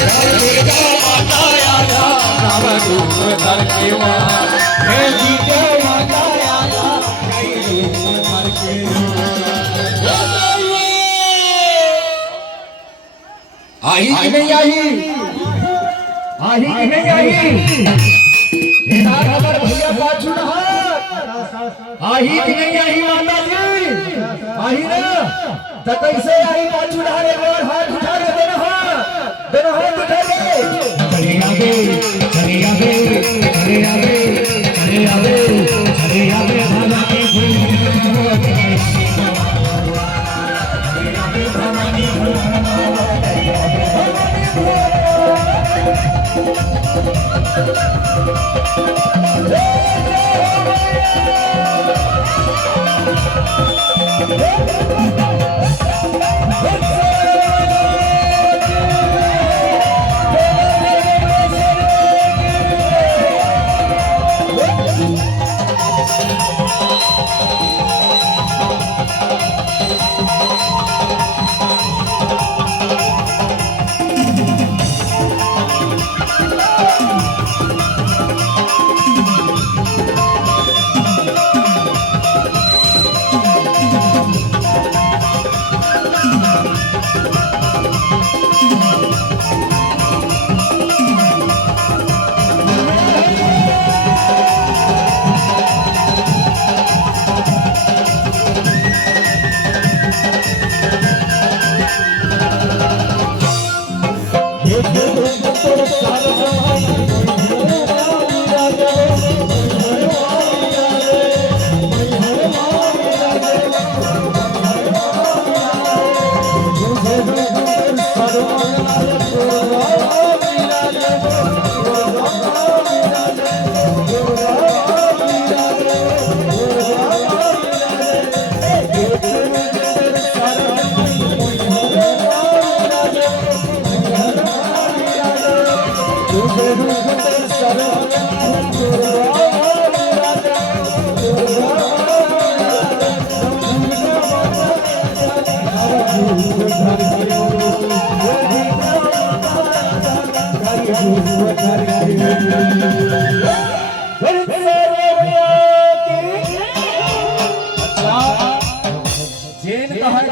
दुर्गा माता आया नव रूप धर के हे दुर्गा माता आया कई रूप धर के आई कि नहीं आई कि नहीं आई भैया पाछू आई कि नहीं आई माता जी आई ना तो कैसे आई पाछू हाथ उठा के दोनों हाथ उठा के चले आगे चले आगे चले आगे चले आगे चले आगे भाला के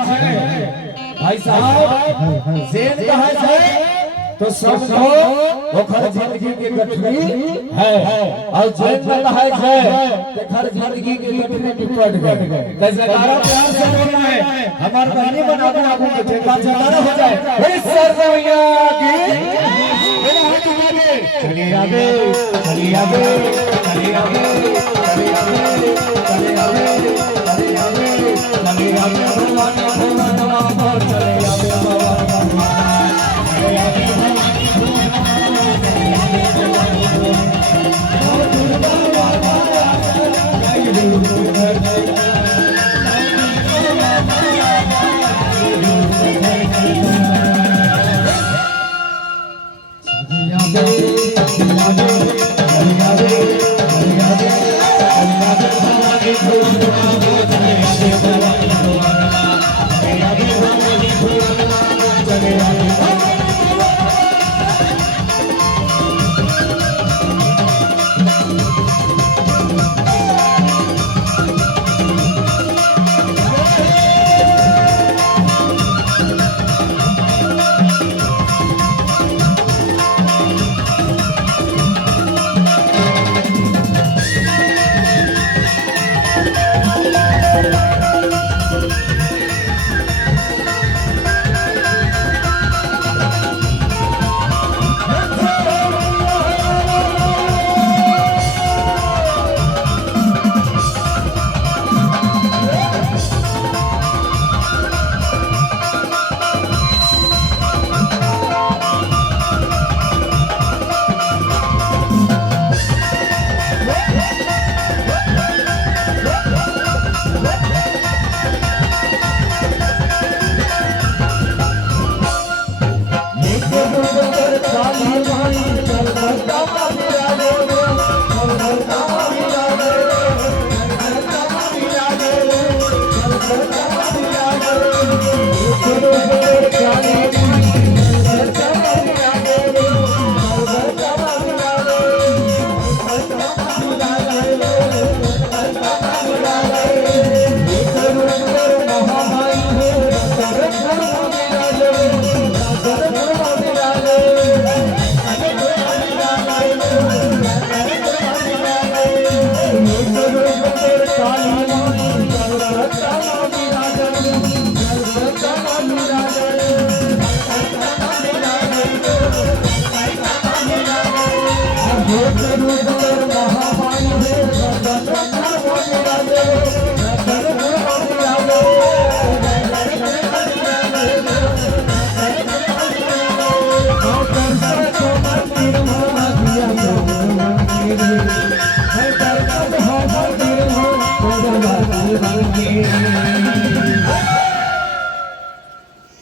भाई साहब जेन कहा जाए तो सबको ओखर जिंदगी के गठरी है और जेन कहा जाए तो खर जिंदगी के गठरी निपट गए कैसे तारा प्यार से बोलना है हमार कहानी बना दो आपको के ठेका चलाना हो जाए इस सरसैया की चलिए आगे चलिए आगे चलिए आगे चलिए आगे चलिए आगे चलिए आगे चलिए आगे भगवान भगवान चले आगे भगवान चले आगे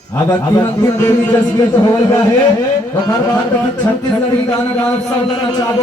अब अंतिम देवी जसवीत हो गया है तो हर बार छत्तीसगढ़ी गाना आप सब लगा चाहो।